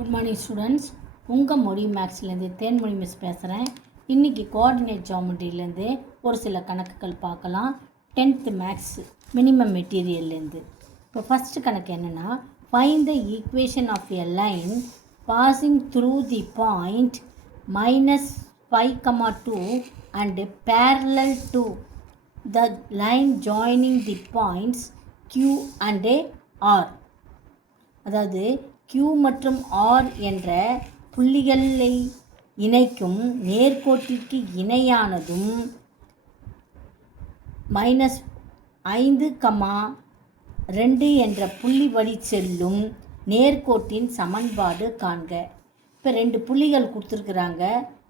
Good morning students. உங்கள் மொழி மேக்ஸ்லேருந்து Thenmozhi miss பேசுகிறேன். இன்றைக்கி கோஆர்டினேட் ஜாமெட்ரிலேருந்து ஒரு சில கணக்குகள் பார்க்கலாம். 10th maths minimum மெட்டீரியல்லேருந்து. இப்போ ஃபஸ்ட்டு கணக்கு என்னென்னா, find the equation of a line passing through the point -5,2 and parallel to the line joining the points Q and R. அதாவது Q மற்றும் R என்ற புள்ளிகளை இணைக்கும் நேர்கோட்டிற்கு இணையானதும் -5,2 என்ற புள்ளி வழி செல்லும் நேர்கோட்டின் சமன்பாடு காண்க. இப்போ 2 புள்ளிகள் கொடுத்துருக்குறாங்க,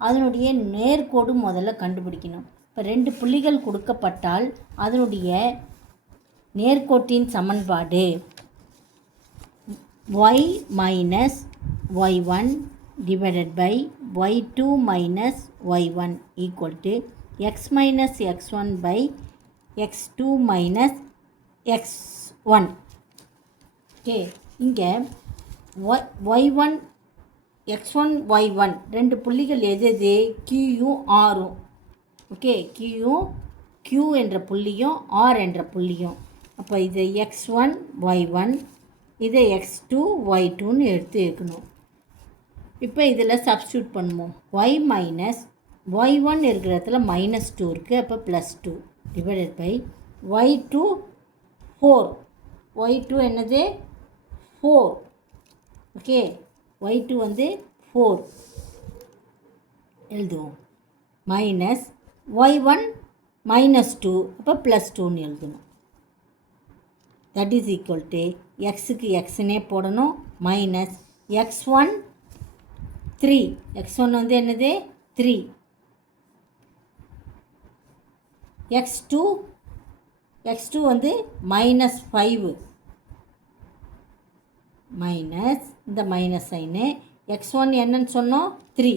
அதனுடைய நேர்கோடு முதல்ல கண்டுபிடிக்கணும். இப்போ 2 புள்ளிகள் கொடுக்கப்பட்டால் அதனுடைய நேர்கோட்டின் சமன்பாடு y minus y1 divided by y2 minus y1 equal to x minus x1 by x2 minus x1. Okay, இங்கே y1 x1 y1 ரெண்டு புள்ளிகள் எது Qயும் Rயும். ஓகே, Q என்ற புள்ளியும் R என்ற புள்ளியும். அப்போ இது x1 y1, இதை x2 y2ன்னு எடுத்து வைக்கணும். இப்போ இதில் சப்ஸ்டியூட் பண்ணுவோம். y மைனஸ் y1 இருக்கிற இடத்துல -2 இருக்குது, அப்போ +2 டிவைடட் பை y2 4. y2 என்னது 4. ஓகே, y2 வந்து 4 எழுதுவோம். மைனஸ் y1 -2, அப்போ +2ன்னு எழுதணும். தட் இஸ் ஈக்குவல் டு எக்ஸுக்கு எக்ஸ்னே போடணும், மைனஸ் x1 3. x1 வந்து என்னது 3. x2 வந்து -5 மைனஸ் இந்த மைனஸ் சைனு. x1 என்னன்னு சொன்னோம் 3.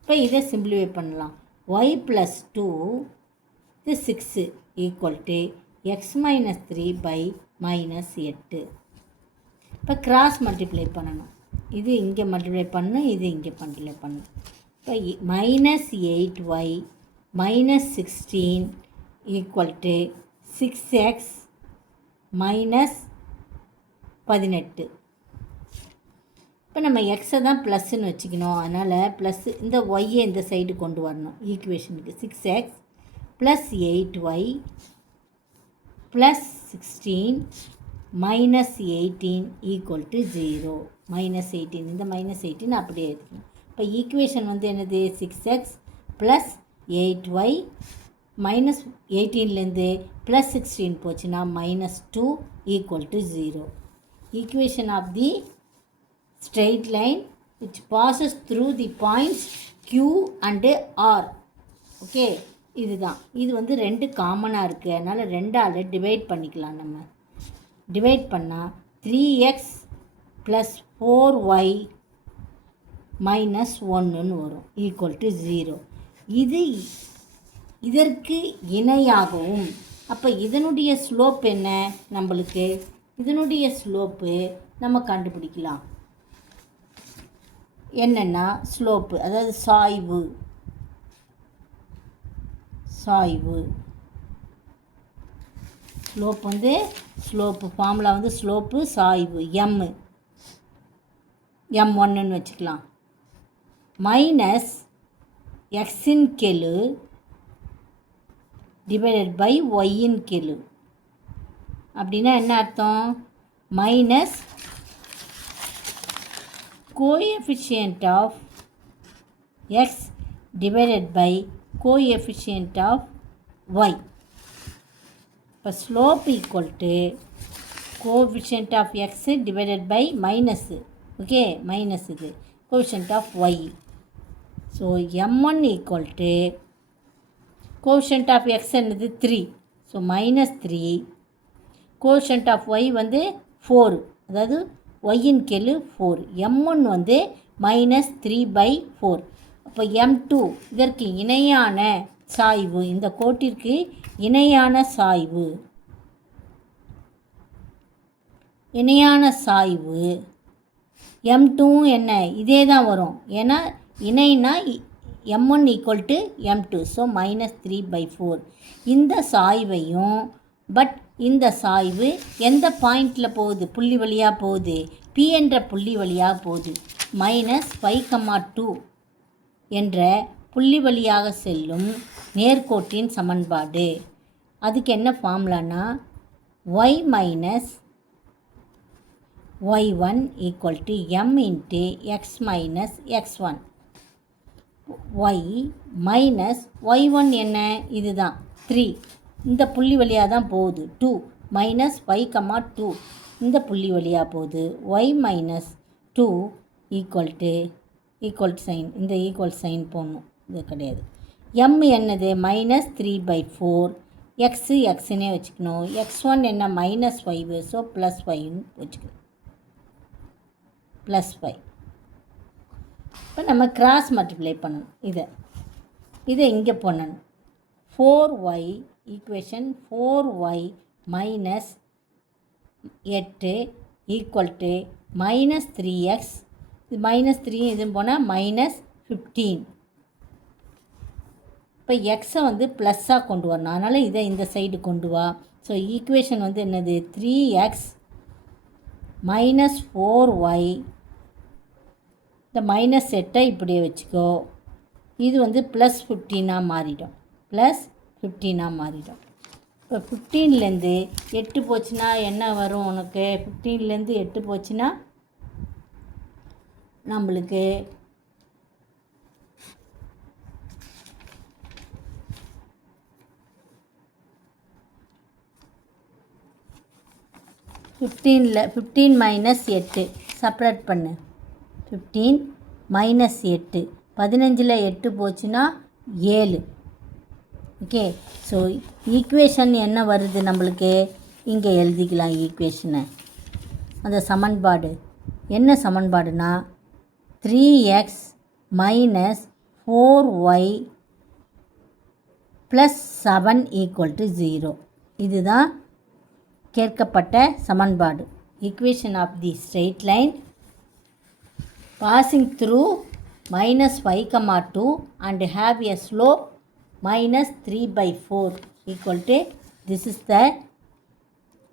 இப்போ இதை சிம்பிளிஃபை பண்ணலாம். y + 2 இது 6 equal to x minus 3 by -8. இப்போ கிராஸ் மல்டிப்ளை பண்ணணும். இது இங்கே மல்டிப்ளை பண்ணணும், இது இங்கே மல்டிப்ளை பண்ணணும். இப்போ -8y -16 ஈக்குவல் டு 6x -18. இப்போ நம்ம எக்ஸை தான் ப்ளஸ்ன்னு வச்சுக்கணும், அதனால் ப்ளஸ் இந்த ஒய்யை இந்த சைடு கொண்டு வரணும் ஈக்குவேஷனுக்கு. 6x + 8y +16 -18 equal to 0. -18 இந்த -18 அப்படியே எடுத்துக்கணும். இப்போ ஈக்குவேஷன் வந்து என்னது 6x + 8y -18லேருந்து +16 போச்சுன்னா -2 equal to 0. Equation of the straight line which passes through the points Q and R. Okay, இதுதான். இது வந்து 2 காமனாக இருக்குது, அதனால் 2ஆல் டிவைட் பண்ணிக்கலாம். நம்ம டிவைட் பண்ணால் 3x + 4y -1ன்னு வரும் ஈக்குவல் டு 0. இது இதற்கு இணையாகவும். அப்போ இதனுடைய ஸ்லோப் என்ன நம்மளுக்கு? இதனுடைய ஸ்லோப்பு நம்ம கண்டுபிடிக்கலாம். என்னென்னா ஸ்லோப்பு, அதாவது சாய்வு ஸ்லோப் வந்து ஸ்லோப்பு ஃபார்முலா வந்து ஸ்லோப்பு சாய்வு m1ன்னு வச்சுக்கலாம். மைனஸ் எக்ஸின் கெழு டிவைடட் பை ஒய்யின் கெழு. அப்படின்னா என்ன அர்த்தம்? Minus coefficient of x divided by coefficient of y. இப்போ slope equal to coefficient of x divided by minus. Okay, minus இது coefficient of y. So m1 equal to coefficient of x என்னது 3. So -3. Coefficient of y வந்து 4, அதாவது ஒய்யின் கெழு 4. m1 வந்து -3/4. அப்போ m2 இதற்கு இணையான சாய்வு, இந்த கோட்டிற்கு இணையான சாய்வு m2 என்ன இதே தான் வரும், ஏன்னா இணைனா m1 equal to m2, so -3/4. இந்த சாய்வையும் இந்த சாய்வு எந்த பாயிண்டில் போகுது, புள்ளி வழியாக போகுது, P என்ற புள்ளி வழியாக போகுது. -5,2 என்ற புள்ளி வழியாக செல்லும் நேர்கோட்டின் சமன்பாடு. அதுக்கு என்ன ஃபார்முலானா y minus y1 equal to m into x minus x1. y minus y1 என்ன, இதுதான் 3, இந்த புள்ளி வழியாக தான் போகுது. 2 -5,2 இந்த புள்ளி வழியாக போகுது. y minus 2 equal to sign, இந்த ஈக்குவல் சைன் போடணும், இது கிடையாது. m என்னது -3/4, எக்ஸ்னே வச்சுக்கணும். x1 என்ன -5, ஸோ +5ன்னு வச்சுக்கணும், +5. இப்போ நம்ம கிராஸ் மல்டிப்ளை பண்ணணும், இதை இங்கே பண்ணணும். 4y equation 4y minus 8 equal to -3x, இது -3 இதுன்னு போனால் -15. இப்போ எக்ஸை வந்து ப்ளஸ்ஸாக கொண்டு வரணும், அதனால் இதை இந்த சைடு கொண்டு வா. ஸோ ஈக்குவேஷன் வந்து என்னது, 3x மைனஸ் 4y, இந்த -8 இப்படியே வச்சுக்கோ, இது வந்து +15 மாறிடும், +15 மாறிடும். இப்போ 15லேருந்து 8 போச்சுன்னா என்ன வரும் உனக்கு, 15லேருந்து 8 போச்சுன்னா நம்மளுக்கு 15 - 8 செப்பரேட் பண்ணு. 15 - 8, 15ல் 8 போச்சுன்னா 7. ஓகே, ஸோ ஈக்குவேஷன் என்ன வருது நம்மளுக்கு, இங்கே எழுதிக்கலாம் ஈக்குவேஷனை. அந்த சமன்பாடு என்ன சமன்பாடுனா 3x minus 4y plus 7 equal to 0. இதுதான் கேட்கப்பட்ட சமன்பாடு. Equation of the straight line passing through -5,2 and have a slope -3/4 equal to, this is the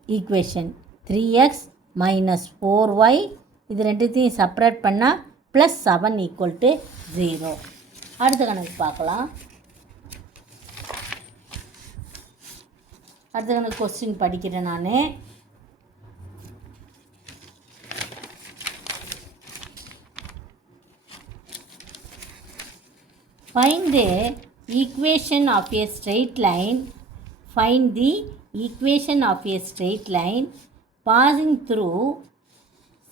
equation. 3x minus 4y, இது ரெண்டுத்தையும் செப்பரேட் பண்ணால் +7 ஈக்குவல் டு 0. அடுத்த கணக்கு பார்க்கலாம். அடுத்த கணக்கு கொஸ்டின் படிக்கிறேன் நான். Find the equation of a straight line. Find the equation of a straight line passing through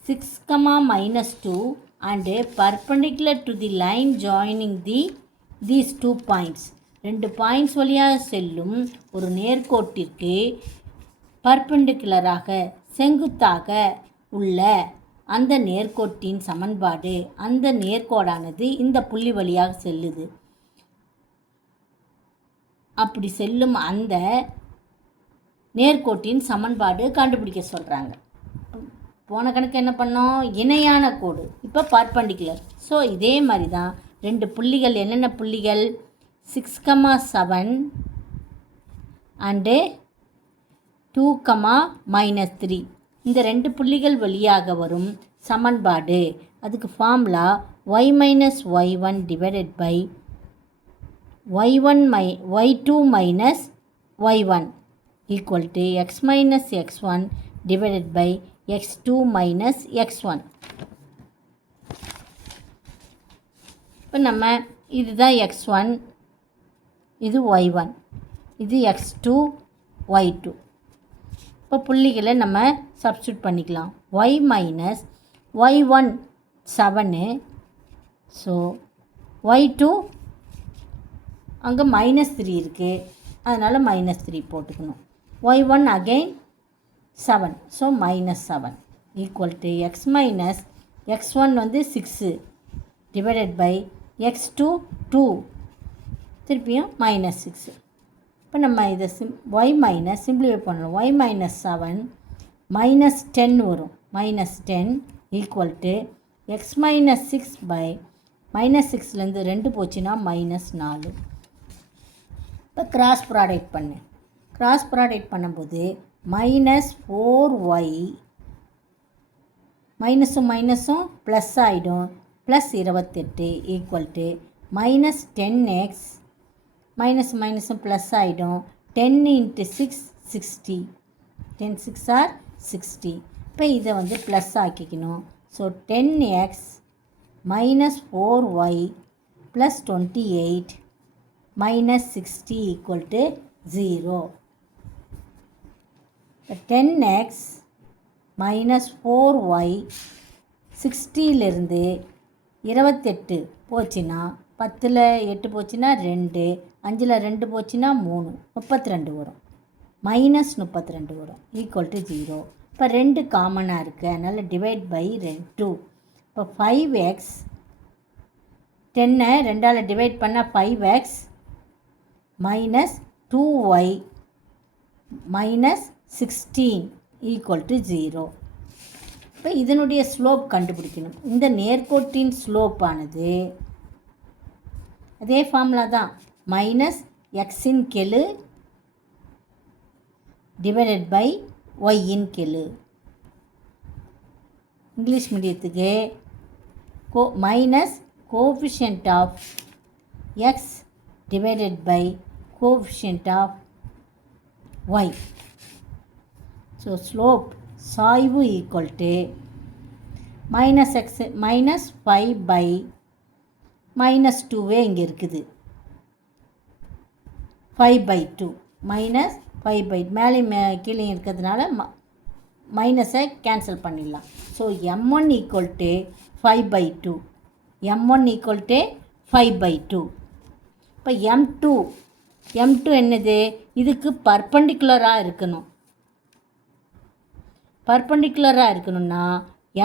6, -2 and perpendicular to the line joining these 2 points. 2 points வழியாக செல்லும் ஒரு நேர்கோட்டிற்கு பர்பெண்டிகுலராக செங்குத்தாக உள்ள அந்த நேர்கோட்டின் சமன்பாடு. அந்த நேர்கோடானது இந்த புள்ளி வழியாக செல்லுது. அப்படி செல்லும் அந்த நேர்கோட்டின் சமன்பாடு கண்டுபிடிக்க சொல்கிறாங்க. போன கணக்கு என்ன பண்ணோம், இணையான கோடு, இப்போ பர்பெண்டிகுலர். ஸோ இதே மாதிரி தான் 2 புள்ளிகள், என்னென்ன புள்ளிகள், 6, 7 அண்டு 2, -3. இந்த 2 புள்ளிகள் வழியாக வரும் சமன்பாடு. அதுக்கு formula y minus y1 divided by y2 minus y1 equal to x minus x1 divided by x2 minus x1. இப்போ நம்ம இதுதான் x1, இது y1, இது x2 y2. இப்போ புள்ளிகளை நம்ம சப்ஸ்டியூட் பண்ணிக்கலாம். y minus y1 7, so y2 அங்கே -3 இருக்குது, அதனால் -3 போட்டுக்கணும். y1 again 7, so -7 equal to x minus x1 வந்து 6 டிவைடட் பை x2 2, திருப்பியும் -6. இப்போ நம்ம இதை y மைனஸ் சிம்பிளிஃபை பண்ணணும். y மைனஸ் 7 -10 வரும், -10 equal to x minus 6 by minus 6லேருந்து 2 போச்சுன்னா -4. இப்போ கிராஸ் ப்ராடக்ட் பண்ணு. கிராஸ் ப்ராடக்ட் பண்ணும்போது -4y மைனஸும் மைனஸும் ப்ளஸ் ஆகிடும், +28 ஈக்குவல் டு -10x மைனஸ் மைனஸும் ப்ளஸ் ஆகிடும், 10 × 6 60, 10 6 ஆர் 60. இப்போ இதை வந்து ப்ளஸ் ஆக்கிக்கணும். So 10x -4y + 28 -60 equal to 0. 10x -4y 60லேருந்து 28 போச்சுன்னா 10ல் 8 போச்சுன்னா 2, 5ல் 2 போச்சுன்னா 3, 32 வரும். -32 வரும் ஈக்குவல் டு 0. இப்போ 2 காமனாக இருக்குது, அதனால் டிவைட் பை 2. இப்போ 5x 10 2ஆல் டிவைட் பண்ணால் 5x -2y -16 ஈக்குவல் டு 0. இப்போ இதனுடைய ஸ்லோப் கண்டுபிடிக்கணும். இந்த நேர்கோட்டின் ஸ்லோப்பானது அதே ஃபார்முலா தான், -xன் கெழு டிவைடட் பை ஒய்யின் கெழு. இங்கிலீஷ் மீடியத்துக்கு coefficient of x divided by coefficient of y. So slope சாய்வு ஈக்குவல் டு -5 பை -2வே இங்கே இருக்குது, 5/2 -5 மேலே கீழே இருக்கிறதுனால மைனஸை கேன்சல் பண்ணிடலாம். So m1 equal to 5/2, m1 equal to 5/2. இப்போ m2 என்னது, இதுக்கு பர்பண்டிகுலராக இருக்கணும். பர்பண்டிகுலராக இருக்கணும்னா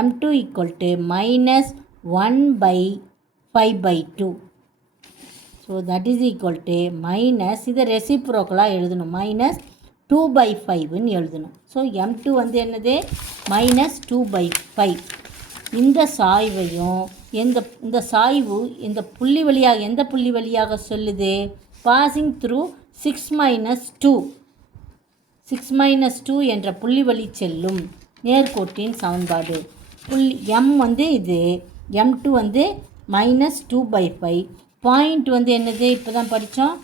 m2 equal to -1/5/2. So that is equal to இதை ரெசிப்ரோக்கலாக எழுதணும், -2/5ன்னு எழுதணும். ஸோ m2 வந்து என்னது, -2/5. இந்த சாய்வையும் இந்த சாய்வு இந்த புள்ளி வழியாக எந்த புள்ளி வழியாக சொல்லுது, பாசிங் த்ரூ 6 - 2 என்ற புள்ளி வழி செல்லும் நேர்கோட்டின் சமன்பாடு. m வந்து இது, m2 வந்து -2/5. பாயிண்ட் வந்து என்னது, இப்போ தான் படித்தோம்,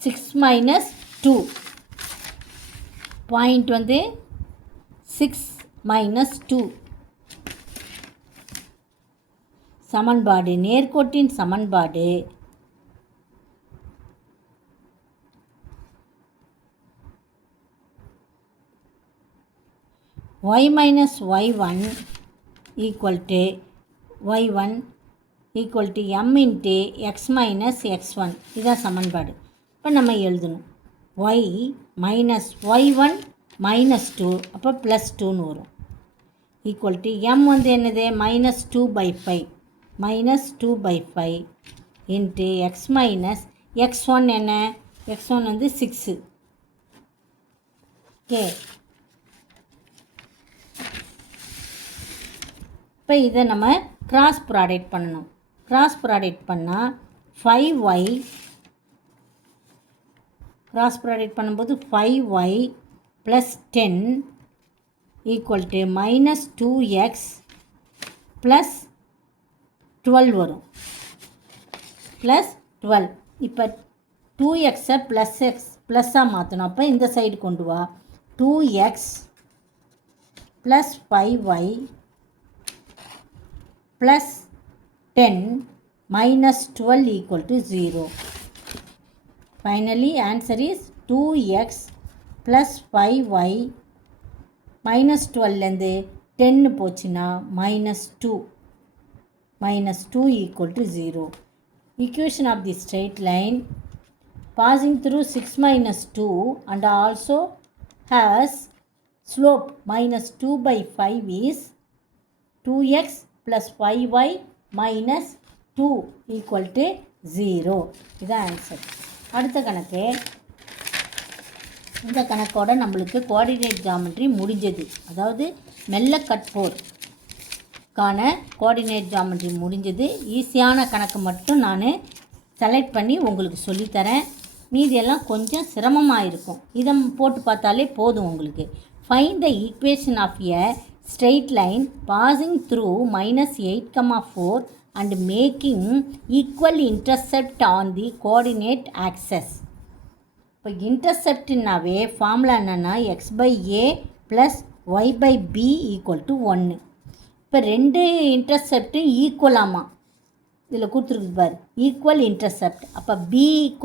6 - 2. பாயிண்ட் வந்து 6 - 2. சமன்பாடு, நேர்கோட்டின் சமன்பாடு y - y1 equal to y1 equal to m × x - x1. இதுதான் சமன்பாடு. இப்போ நம்ம எழுதணும் y - y1 -2, அப்போ +2ன்னு வரும், ஈக்குவல் டு m வந்து என்னது, -2/5 இன்ட்டு x - x1 என்ன, x1 வந்து 6. ஓகே, இப்போ இதை நம்ம கிராஸ் ப்ராடக்ட் பண்ணணும். கிராஸ் ப்ராடக்ட் பண்ணால் 5y கிராஸ் ப்ராடக்ட் பண்ணும்போது 5y + 10 ஈக்குவல் டு -2x + 12 வரும், +12. இப்போ 2xஐ +ஆக மாற்றணும். அப்போ இந்த சைடு கொண்டு வா, 2x + 5y + 10 -12 equal to 0. Finally, answer is 2x + 5y -12லேருந்து 10 போச்சுன்னா -2 equal to 0. Equation of the straight line passing through 6 - 2 and also has slope -2/5 is 2x + 5y -2 equal to 0. இதுதான் ஆன்சர். அடுத்த கணக்கு, இந்த கணக்கோட நம்மளுக்கு கோஆர்டினேட் ஜாமெட்ரி முடிஞ்சது. அதாவது மெல்ல கற்போர் கான கோஆர்டினேட் ஜாமெட்ரி முடிஞ்சது. ஈஸியான கணக்கு மட்டும் நான் செலக்ட் பண்ணி உங்களுக்கு சொல்லித்தரேன். மீதியெல்லாம் கொஞ்சம் சிரமமாக இருக்கும். இதை போட்டு பார்த்தாலே போதும் உங்களுக்கு. Find the equation of a straight line passing through -8,4 and making equal intercept on the coordinate axes. இப்போ இன்டர்செப்ட்னாவே ஃபார்முலா என்னென்னா x/a + y/b = 1. இப்போ ரெண்டு இன்டர்செப்டும் ஈக்குவலாமா இதில் கொடுத்துருக்கு பாரு, ஈக்குவல் இன்டர்செப்ட். அப்போ b =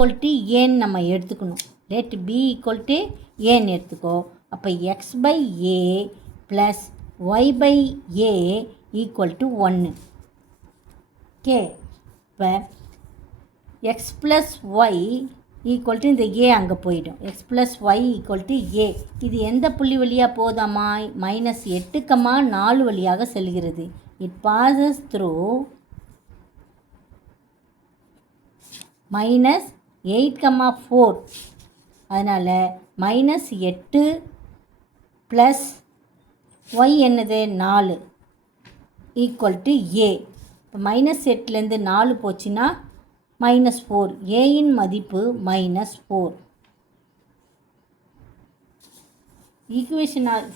a நம்ம எடுத்துக்கணும். லெட் b = a எடுத்துக்கோ. அப்போ x/a + y/a = 1. ஓகே. இப்போ x + y இந்த a அங்கே போயிடும். x + y = a. இது எந்த புள்ளி வழியாக போதாமா? -8,4 வழியாக செல்கிறது. It bosses through -8,4. அதனால் -8 + y என்னது 4 = a. இப்போ -8லேருந்து 4 போச்சுன்னா -4. ஏயின் மதிப்பு -4.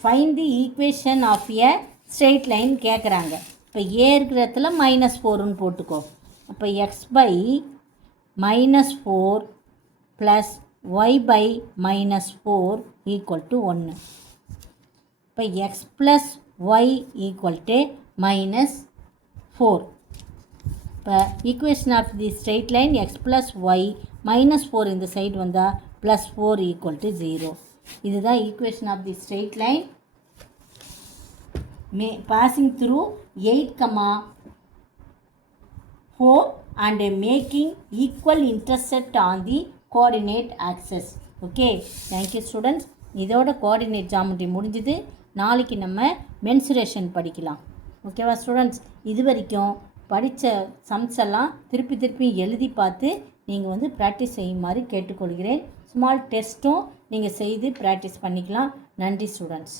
Find the equation of a straight line கேட்குறாங்க. இப்போ ஏ இருக்கிற இடத்துல -4ன்னு போட்டுக்கோ. அப்போ x/-4 + y/-4 = 1. இப்போ x + y = -4. இப்போ equation of the straight line x + y -4 இந்த சைடு வந்தால் +4 = 0. இதுதான் equation of the straight line passing through 8,4 and making equal intercept on the coordinate axes. Okay, thank you students. இதோட கோஆர்டினேட் ஜாமெட்ரி முடிஞ்சது. நாளைக்கு நம்ம mensuration படிக்கலாம். ஓகேவா ஸ்டூடெண்ட்ஸ்? இது வரைக்கும் படித்த சம்ஸ் எல்லாம் திருப்பி எழுதி பார்த்து நீங்கள் ப்ராக்டிஸ் செய்யுமாறு கேட்டுக்கொள்கிறேன். ஸ்மால் டெஸ்ட்டும் நீங்கள் செய்து ப்ராக்டிஸ் பண்ணிக்கலாம். நன்றி ஸ்டூடெண்ட்ஸ்.